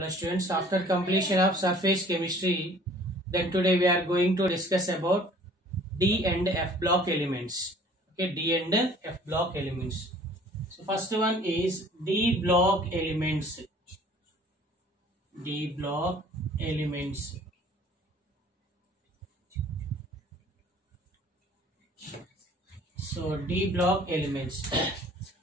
Hello students, after completion of surface chemistry, then today we are going to discuss about D and F block elements. Okay, D and F block elements. So first one is D block elements. D block elements. So D block elements.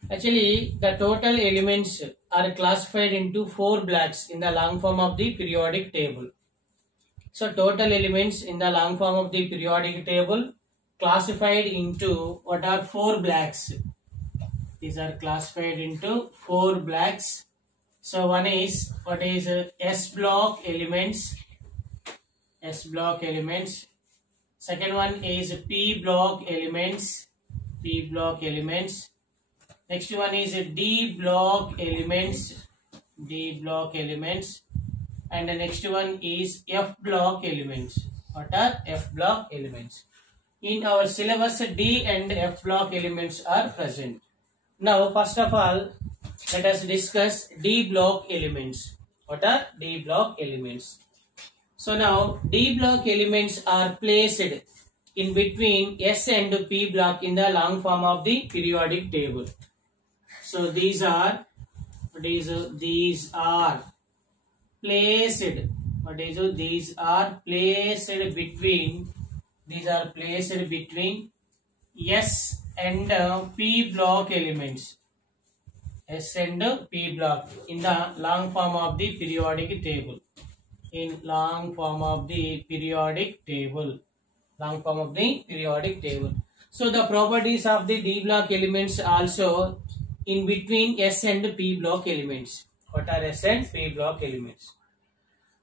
Actually, the total elements are classified into 4 blocks in the long form of the periodic table. So total elements in the long form of the periodic table classified into what are 4 blocks. These are classified into 4 blocks. So one is what is S block elements. S block elements. Second one is P block elements. P block elements. Next one is D block elements. D block elements. And the next one is F block elements. What are F block elements? In our syllabus, D and F block elements are present. Now, first of all, let us discuss D block elements. What are D block elements? So now, D block elements are placed in between S and P block in the long form of the periodic table. So these are placed. These are placed between S and P block elements. S and P block in the long form of the periodic table. In long form of the periodic table. Long form of the periodic table. So the properties of the D block elements also in between S and P block elements. What are S and P block elements?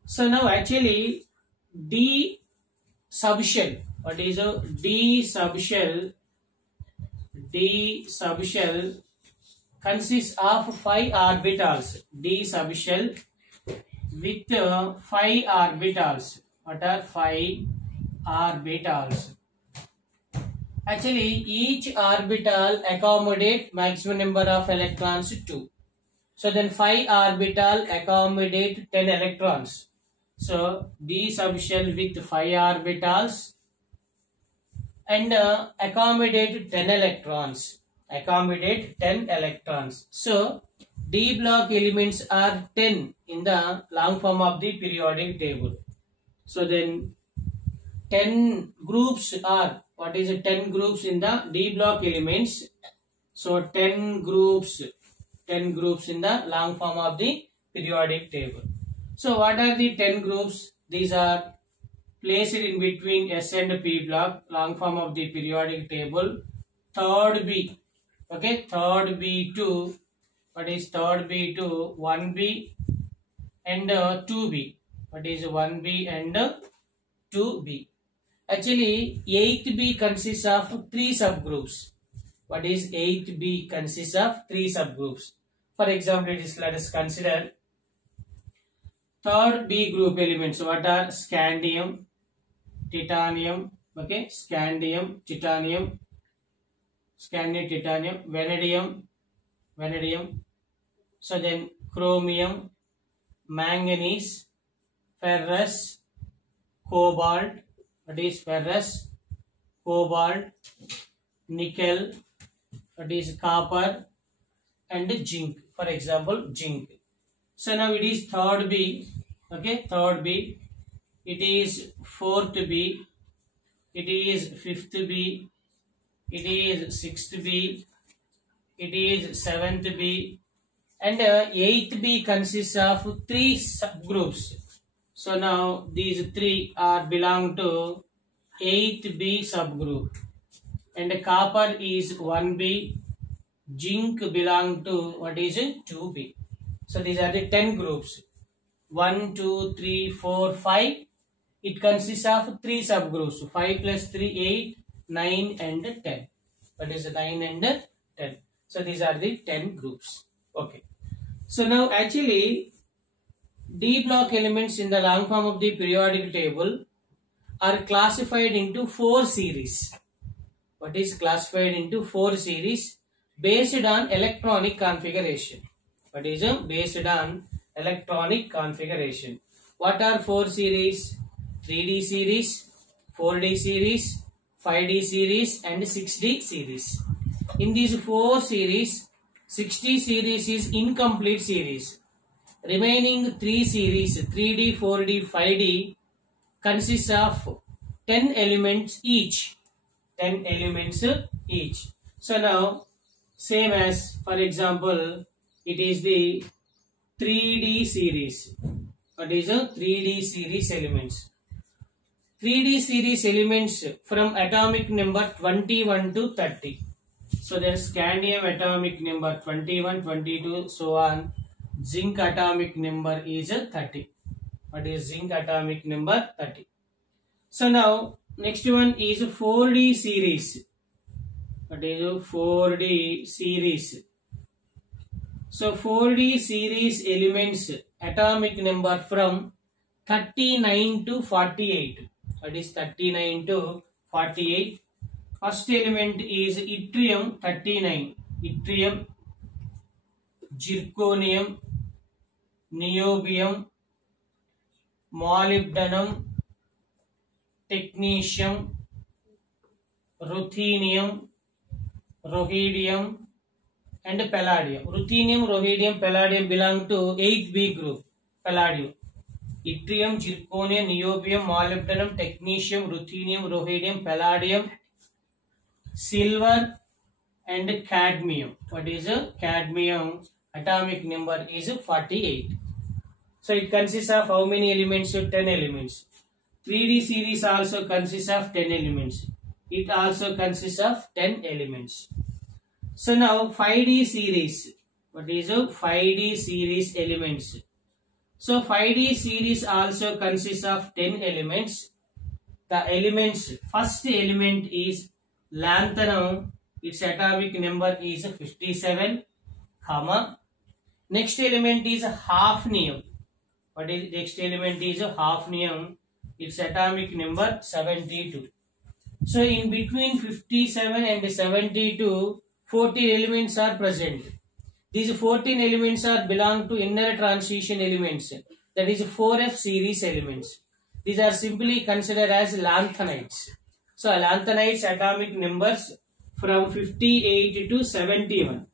So now actually D subshell. What is a D subshell? D subshell consists of 5 orbitals. D subshell with 5 orbitals. What are 5 orbitals? Actually, each orbital accommodate maximum number of electrons 2. So then 5 orbital accommodate 10 electrons. So D subshell with 5 orbitals and accommodate 10 electrons. Accommodate 10 electrons. So D block elements are 10 in the long form of the periodic table. So then 10 groups are, what is it? 10 groups in the D block elements. So 10 groups in the long form of the periodic table. So what are the 10 groups? These are placed in between S and P block, long form of the periodic table. Third B, okay, third B2, what is third B2? 1B and 2B. What is 1B and 2B? Actually, 8B consists of 3 subgroups. What is 8B consists of 3 subgroups? For example, let us consider third B group elements. What are scandium, titanium, okay, scandium, titanium, vanadium. So then chromium, manganese, ferrous, cobalt. What is ferrous, cobalt, nickel, what is copper, and zinc. For example, zinc. So now it is third B, okay, third B. It is fourth B. It is fifth B. It is sixth B. It is seventh B. And eighth B consists of 3 subgroups. So now these 3 are belong to 8B subgroup. And copper is 1B. Zinc belong to what is it? 2B. So these are the 10 groups. 1, 2, 3, 4, 5. It consists of 3 subgroups. 5 plus 3, 8, 9 and 10. What is 9 and 10? So these are the 10 groups. Okay. So now actually D block elements in the long form of the periodic table are classified into 4 series. What is classified into 4 series based on electronic configuration? What is based on electronic configuration. What are 4 series? 3D series, 4D series, 5D series and 6D series. In these 4 series, 6D series is incomplete series. Remaining 3 series, 3D, 4D, 5D consists of 10 elements each. 10 elements each. So now, same as, for example, it is the 3D series. What is a 3D series elements? 3D series elements from atomic number 21 to 30. So there is scandium atomic number 21, 22, so on. Zinc atomic number is 30. What is zinc atomic number? 30. So now next one is 4D series. What is 4D series? So 4D series elements atomic number from 39 to 48. What is 39 to 48? First element is yttrium 39. Yttrium, zirconium, niobium, molybdenum, technetium, ruthenium, rhodium and palladium. Ruthenium, rhodium, palladium belong to 8B group. Palladium. Yttrium, zirconium, niobium, molybdenum, technetium, ruthenium, rhodium, palladium, silver and cadmium. What is a cadmium? Atomic number is 48. So it consists of how many elements? 10 elements. 3D series also consists of 10 elements. It also consists of 10 elements. So now 5D series. What is a 5D series elements? So 5D series also consists of 10 elements. The elements, first element is lanthanum. Its atomic number is 57, comma. Next element is hafnium. What is next element is hafnium. Its atomic number 72. So in between 57 and 72, 14 elements are present. These 14 elements are belong to inner transition elements. That is 4F series elements. These are simply considered as lanthanides. So lanthanides atomic numbers from 58 to 71.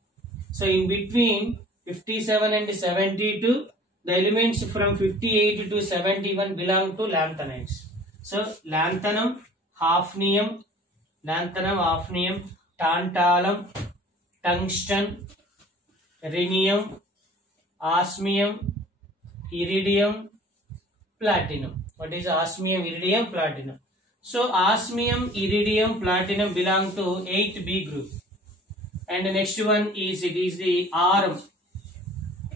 So in between 57 and 72, the elements from 58 to 71 belong to lanthanides. So lanthanum, hafnium, tantalum, tungsten, rhenium, osmium, iridium, platinum. What is osmium, iridium, platinum? So osmium, iridium, platinum belong to 8B group. And the next one is, it is the Rm,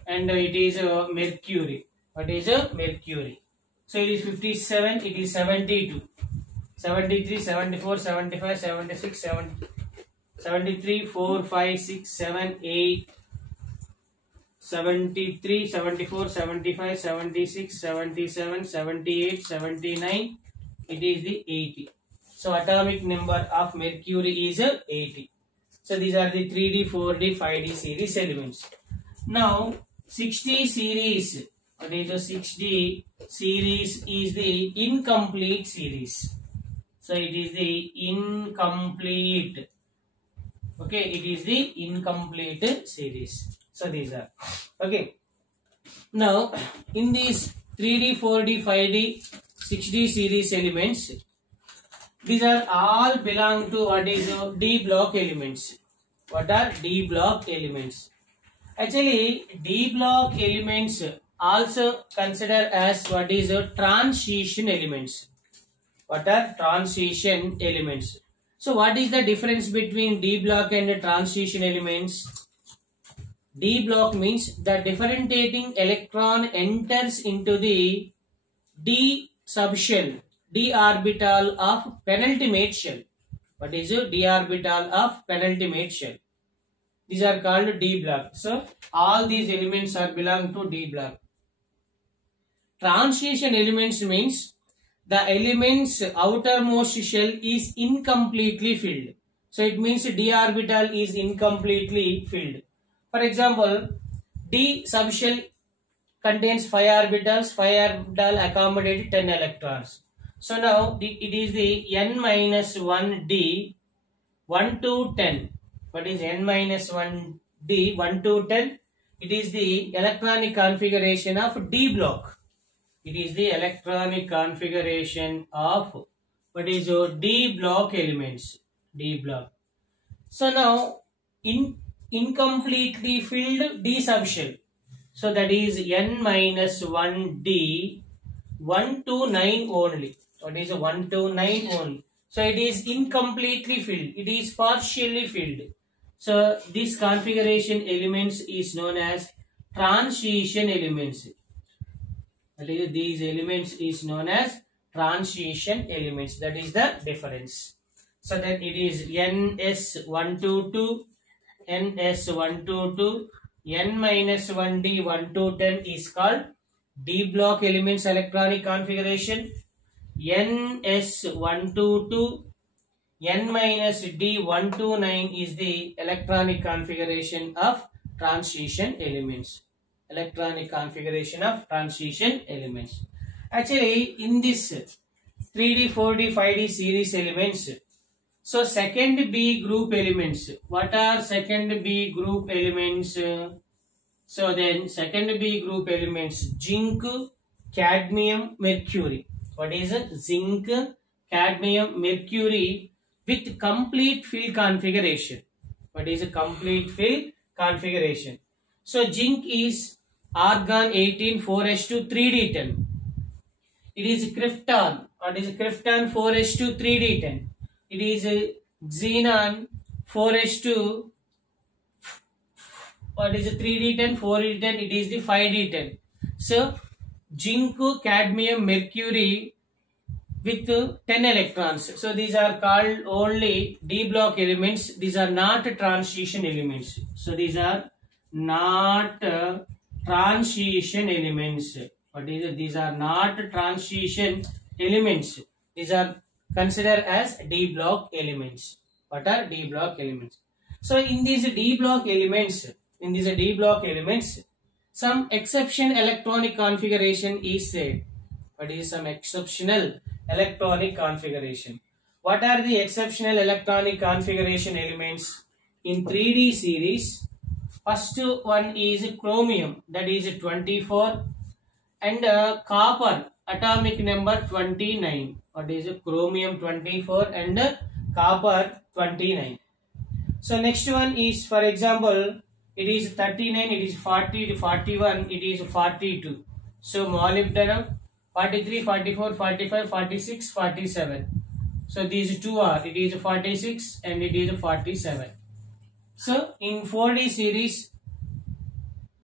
and it is mercury. What is mercury? So it is 57, it is 72, 73, 74, 75, 76, 70, 73, 4, 5, 6, 7, 8, 73, 74, 75, 76, 77, 78, 79, it is the 80. So atomic number of mercury is 80. So these are the 3D, 4D, 5D series elements. Now 6D series, what is the 6D series is the incomplete series. So it is the incomplete. Okay, it is the incomplete series. So these are. Okay. Now in these 3D, 4D, 5D, 6D series elements, these are all belong to what is D block elements. What are D block elements? Actually, D block elements also considered as what is transition elements. What are transition elements? So what is the difference between D block and transition elements? D block means the differentiating electron enters into the D subshell, D orbital of penultimate shell. What is D orbital of penultimate shell? These are called D block. So all these elements are belong to D block. Transition elements means the element's outermost shell is incompletely filled. So it means D orbital is incompletely filled. For example, D subshell contains 5 orbitals. 5 orbital accommodate 10 electrons. So now it is the n minus 1 d 1 to 10. What is n minus 1 d 1 to 10? It is the electronic configuration of d block. It is the electronic configuration of what is your d block elements. D block. So now incompletely filled d subshell. So that is n minus 1 d 1 to 9 only. What is 1 to 9 only? So it is incompletely filled. It is partially filled. So this configuration elements is known as transition elements. That is, these elements is known as transition elements. That is the difference. So that it is NS122, NS122, N minus 1D 1 to 10 is called D block elements electronic configuration. NS122, N minus D 1 to 9 is the electronic configuration of transition elements. Electronic configuration of transition elements. Actually, in this 3D, 4D, 5D series elements, so second B group elements. What are second B group elements? So then second B group elements, zinc, cadmium, mercury. What is it? Zinc, cadmium, mercury with complete fill configuration. What is a complete fill configuration? So zinc is argon 18 4s2 3d10. It is krypton. What is krypton 4s2 3d10? It is xenon 4s2. What is 3d10 4d10? It is the 5d10. So zinc, cadmium, mercury with 10 electrons. So these are called only D block elements. These are not transition elements. So these are not transition elements. What is it? These are not transition elements. These are considered as D block elements. What are D block elements? So in these D block elements, some exception electronic configuration is there. What is some exceptional electronic configuration? What are the exceptional electronic configuration elements in 3D series? First one is chromium, that is 24, and copper atomic number 29. What is chromium 24 and copper 29. So next one is, for example, it is 39, it is 40, 41, it is 42. So molybdenum 43, 44, 45, 46, 47. So these two are, it is 46 and it is 47. So in 4D series,